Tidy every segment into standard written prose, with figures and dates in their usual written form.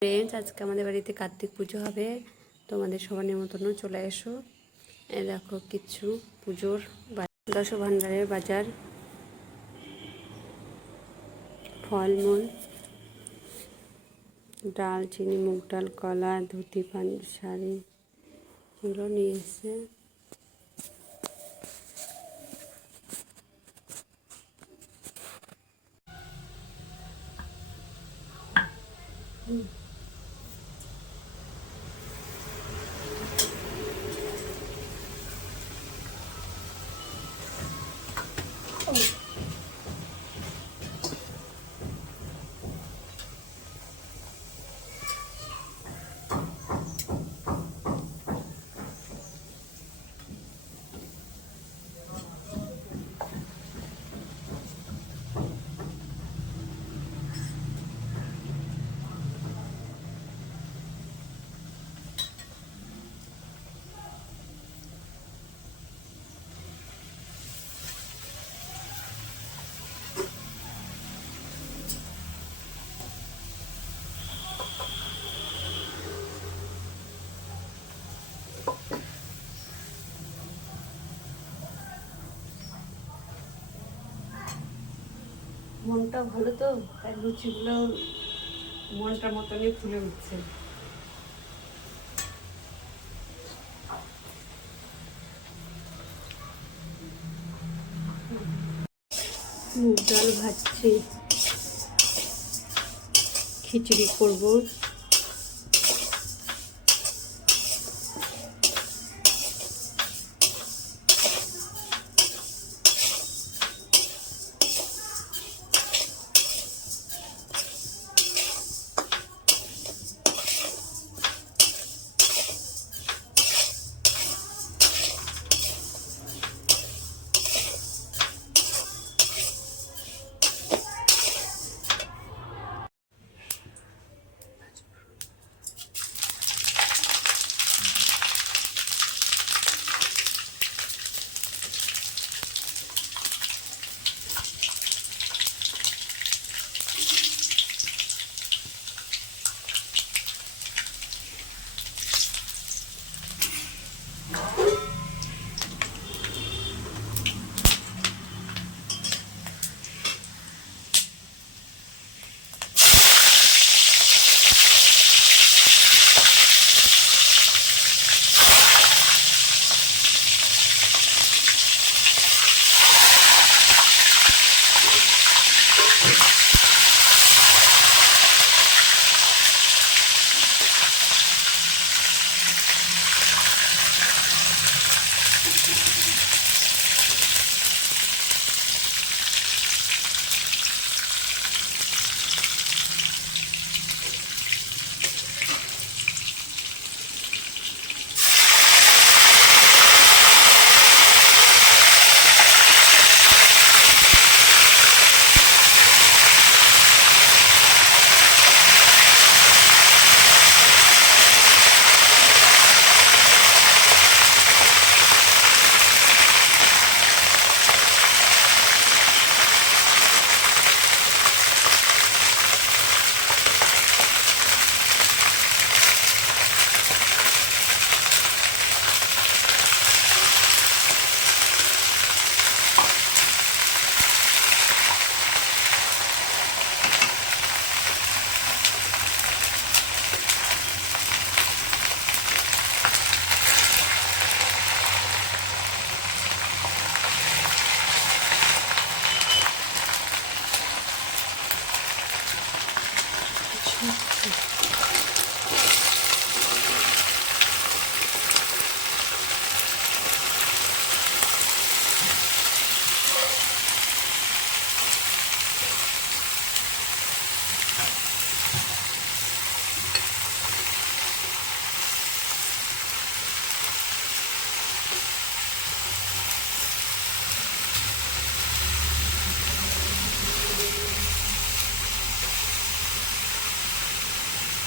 Friends, আজকে আমাদের বাড়িতে কার্তিক পুজো হবে। তোমাদের সবার নিমন্ত্রণ, চলে এসো। এই দেখো কিছু পুজোর দশভাণ্ডারের বাজার, ফলমূল, ডাল, চিনি, মুগ ডাল, কলা, ধুতি, পাঞ্জাবি শাড়ি, এগুলো নিয়ে এসছে। মনটা ভালো তো, তাই লুচিগুলো মনটার মতনই ফুলে উঠছে। মুগ ডাল ভাজছি, খিচুড়ি করবো।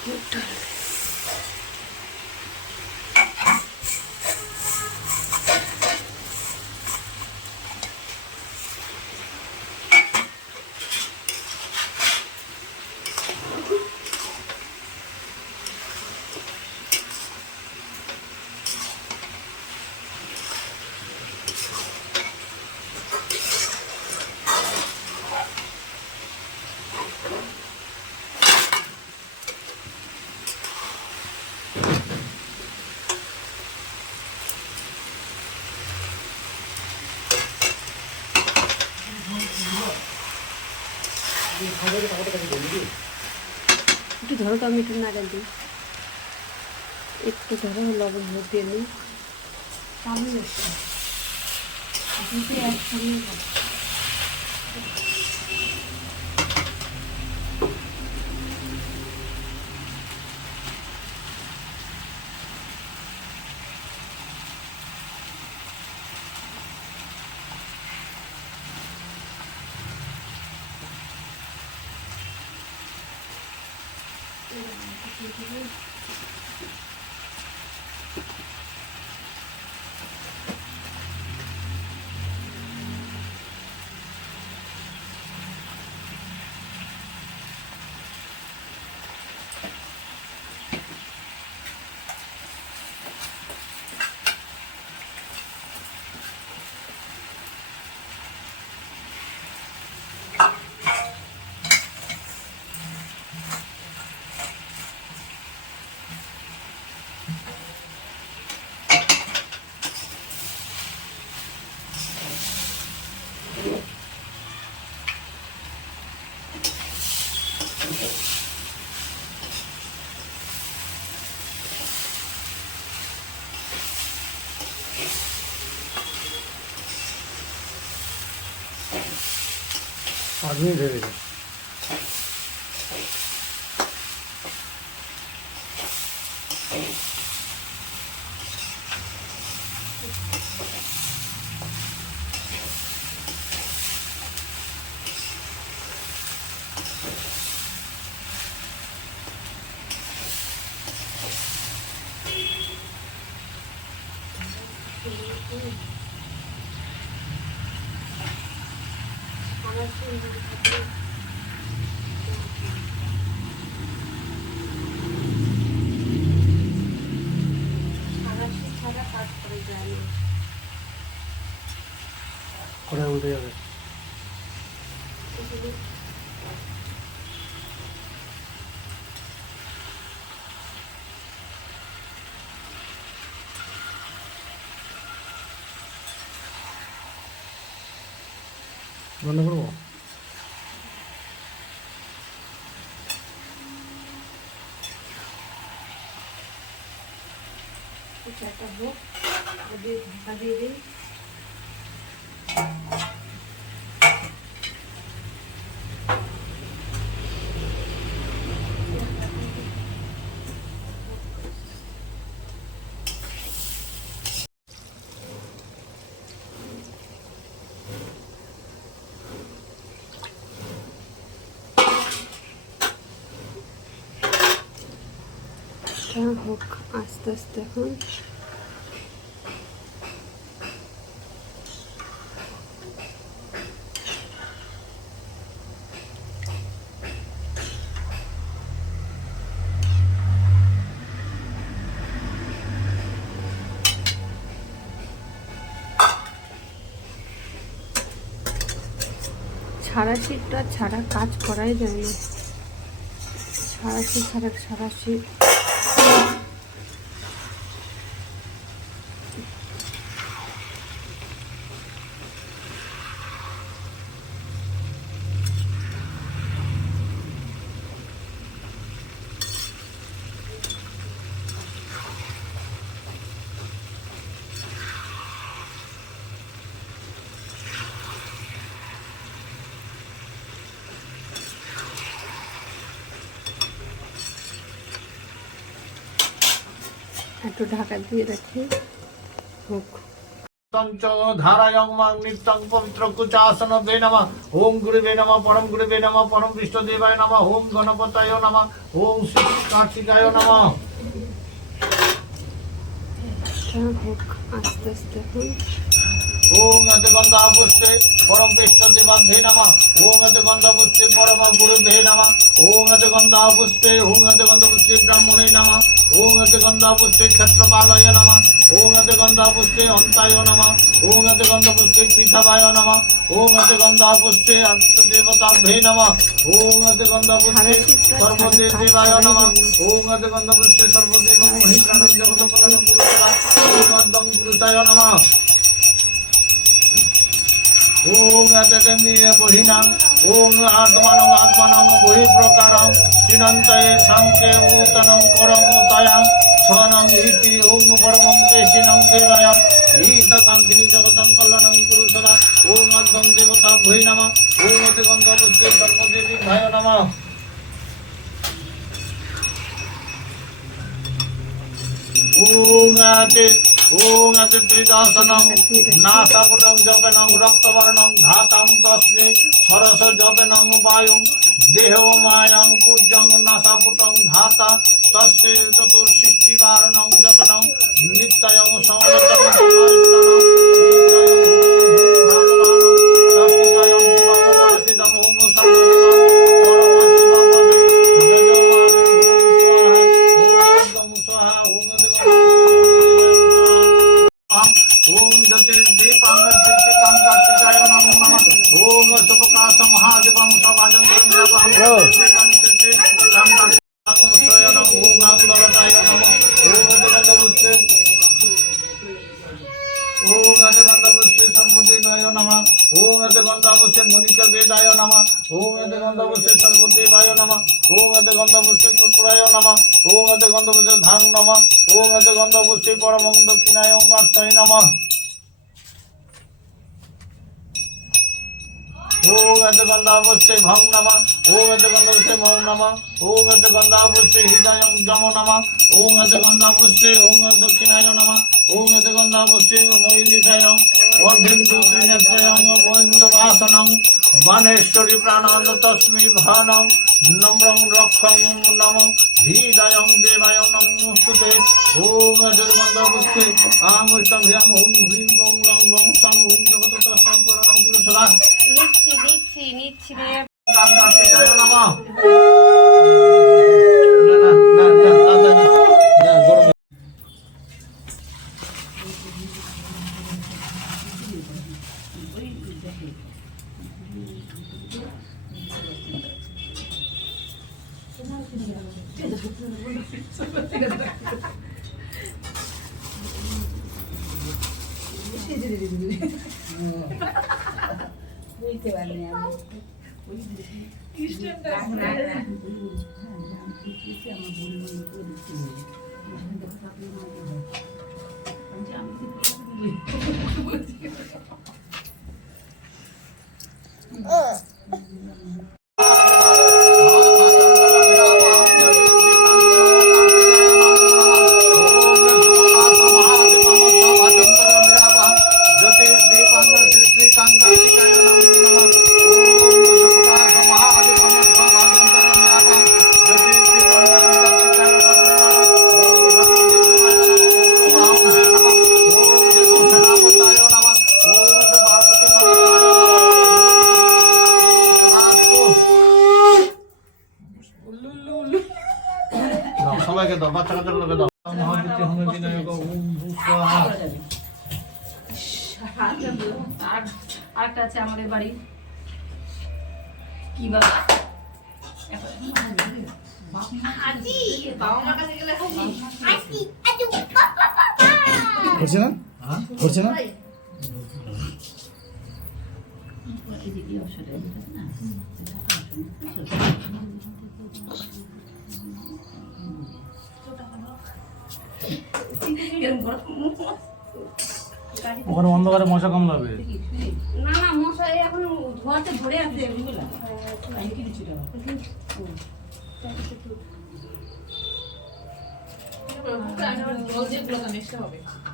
একটু ধরো তো, আমি একটু নাড়া দিই, একটু ধরো, লবণ ভোট দিয়ে নিই। आदमी भेजेगा কোথায় উঠে যাবে বন্ধ করবো একটা হোক, দিয়ে ঢাকা দিয়ে দিই। হোক আস্তে আস্তে এখন। ছাড়াশিটা ছাড়া কাজ করাই যায় না, ছাড়াশি ছাড়া ছাড়াশি। একটু ঢাকা দিয়ে রাখি হোক। तंच धारायं मां नित्यं पवित्रकुचासन वे नमः ओम गुरुवे नमः परम विष्णुदेवाय नमः ओम गणपतये नमः ओम श्री कार्तिकाय नमः হোক আস্তে আস্তে এখন ओम अतिगंधापुष्पे परम विष्णुदेवाभ्ये नमः ओम अतिगंधापुष्पे परम गुरुभ्ये नमः ओम अतिगंधापुष्पे ब्राह्मणे नमः ओम अतिगंधापुष्पे क्षत्रपालय नमः ओम अतिगंधापुष्पे हंताय नमः ओम अतिगंधापुष्पे पृथवाय नमः ओम अतिगंधापुष्पे देवताभ्ये नमः ओम अतिगंधापुष्पे सर्वदेवाय नमः ओम अतिगंधापुष्पे सर्वदेव महिप्राणं जगतपलनं पुरुषाय नमः ओम अततमीय बहिनां ओम आत्मानं बहिप्रकारं चिनन्तये सांख्ये ऊतनं परं तयां स्वनं इति ओम परमं केशिनं देवाय ईतकांक्षिणी जगतं कल्याणं कुरु सदा ओम अग्गं देवताभ्ये नमः ओम अतिगन्धपुष्पे सर्वदेवीभ्याय नमः ओम अतिदासनं नासापुटं जपनं रक्तवर्णं धातं तस्मै सरस जपनं वायुं देहो मायां पूज्यं नासापुटं धाता तस्मै चतुर्षष्टिवारणं जपनं नित्यं संवृतं ओम ज्योतिर्दीपं कार्तिकाय नमः ओम शुभकाशं महादेवं ओम अतिगंधापुष्पे सर्वदेवाय नमः ओम अतिगंधापुष्पे मुनिकवेदाय नमः ओम अतिगंधापुष्पे सर्वदेवाय नमः ओम अतिगंधापुष्पे कर्पूराय नमः ओम अतिगंधापुष्पे धां नमः ओम अतिगंधापुष्पे परमं दक्षिणाय वास्ताय नमः ओम अतिगंधापुष्पे भं नमः ओम अतिगंधापुष्पे मौ नमः ओम अतिगंधापुष्पे हृदयं जमो नमः ओम अतिगंधापुष्पे ओम दक्षिणाय नमः ओम अतिगंधापुष्पे मयूलिकाय अर्धिन्दुत्रिनेत्रयं गोविन्दवासनं वनेश्वरी प्राणान् तस्मै भानं नम्रं रक्षं नमो हृदयं देवाय नमोस्तुते ओम अतिगंधापुष्पे आमुष्टभ्यां ओम ह्रीं ओम गं गं सं ओम जगतस्तं पुरणं गुरु सदा নিচ্ছি রে कार्तिकाय नमः সবাইকে দাও বাচ্চা কাচ্চাগুলোকে দাও মহাবিদ্যা হোম বিনায়ক ওম ভূস্বাহা আরেকটা আছে আমাদের বাড়ি কি বাবা করছে না করছে না ওখানে অন্ধকারে মশা কামড়াবে না না মশাই এখন ঘরতে ধরে আছে জল দিয়ে পুরো কানেকশন হবে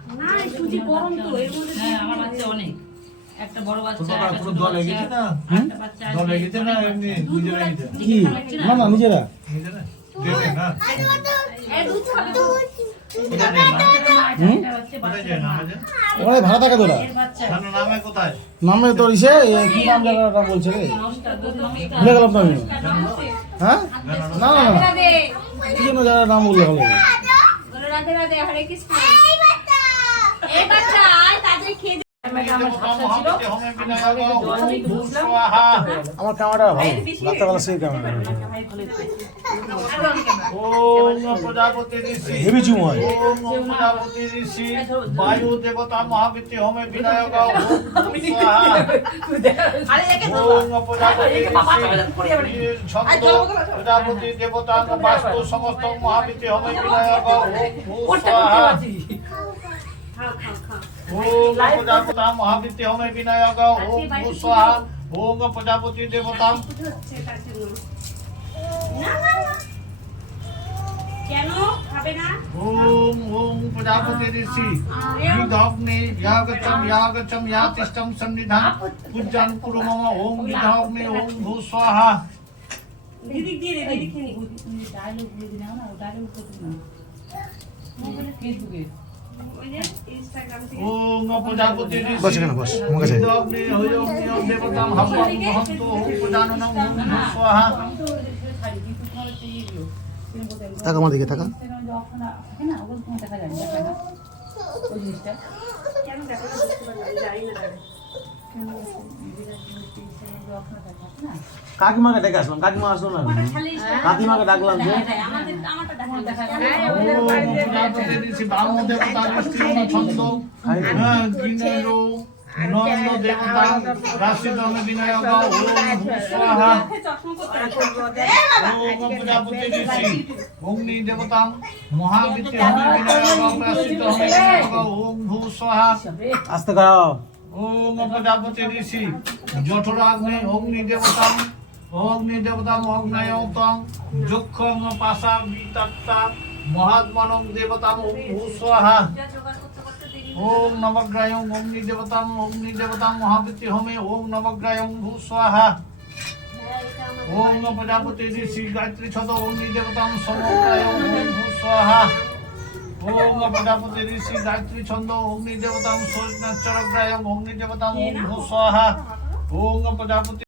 না এই সুজি গরম তো এর মধ্যে হ্যাঁ আমার বাচ্চা অনেক একটা বড় বাচ্চা তোমরা একটা পুরো ছোট দল বাচ্চা, এগেছে না? একটা বাচ্চা দল আসবে। এগেছে না এমনি নিজেরা এগেছে? কি না না নিজেরা নিজেরা? দেবে না? এই দুধ খাবে তো কোথায় যায় না? একটা হচ্ছে কোথায় বাচ্চার যায় না? মা, আমাদের? ওখানে ভাড়া থাকে তোরা এর বাচ্চা জানো নামে কোথায়? নামে তোর ইসে কি নাম জায়গাটা বলছে রে নমস্কার দুধ নমস্কার ভুলে গেলাম তো আমি হ্যাঁ না না না রাধে কি জন্য জায়গার নাম বললে ভালো হবে? বলো রাধে রাধে হরে কৃষ্ণ এই বাচ্চা আয় তাদের খেয়ে আমার ক্যামেরা ভালো রাত্রেবেলা সেই ক্যামেরা প্রজাপতি ঋষি হেভি জুম হয় ওম প্রজাপতি ঋষি বায়ু দেবতা মহাবীতি হোমে বিনায়ক ওম স্বাহা ওম প্রজাপতি ঋষি ছন্দ প্রজাপতি দেবতা বাস্তু সমস্ত মহাবীতি হোমে বিনায়ক ওম স্বাহা খাও খাও খাও ওম প্রজাপতি মহাবীতি হোমে বিনায়ক ওম স্বাহা ওম প্রজাপতি দেবতা হচ্ছে তার জন্য না না না কেন খাবে না ओम ओम प्रजापति ऋषि विदग्नि यागचम यातिष्ठम सन्निधान पूजन कुरु मम ओम विदग्नि ओम भू स्वाहा দিদি দিয়ে দে দিদি খেয়ে নি ডায়লগ দিয়ে দিলাম না ডায়লগ করতে না ফেসবুকে ওই যে ইনস্টাগ্রাম থেকে ओम प्रजापति बस ऋषि एखाने बस, আমার কাছে। विदग्नि हयोम देवताम हवम महंतो ओम प्रजाननम ओम भू स्वाहा আমি তো ওদের ছাড়ি কিন্তু তোমার হচ্ছে ইয়েগুলো তুমি বলতে তাক আমার দিকে তাকা ইনস্টাগ্রামে যে অপশন থাকে না ওগুলো তোমার দেখা যায় না দেখে না ওই জিনিসটা কেন দেখো না বুঝতে পারলাম জানি না দাদা কেন ইনস্টাগ্রামে যে অপশন থাকে না কাকিমাকে ডেকে আসলাম কাকিমা আসলো না খালি কাকিমাকে ডাকলাম যে আমাদের আমারটা দেখো দেখা ओम प्रजापति ऋषि वामो देवता विष्णु छंद गिनेरो नंद देवता राशि दम विनायक ओम भू स्वाहा ओम प्रजापति ऋषि अग्नि देवता महाविद्य होमे विनायक प्रसिद्ध होमे विनायक ओम भू स्वाहा আসতে গাও ओम प्रजापति ऋषि जठराग्नि अग्नि देवता अग्नयतम যক্ষং পাশা বিতত্তা মহাত্মনং দেবতাম ওম ভূ স্বাহা ওম নবগ্রায়ং অগ্নি দেবতাম মহাবিত্তি হোমে ওম নবগ্রায়ং ভূ স্বাহা ওম প্রজাপতি ঋষি গায়ত্রী ছদ অগ্নি দেবতাম সমগ্রায়ং ওম ভূ স্বাহা ওম প্রজাপতি ঋষি গায়ত্রী ছন্দ অগ্নি দেবতাম সৈন্যচরগ্রায়ং অগ্নি দেবতাম ওম ভূ স্বাহা ওম প্রজাপতি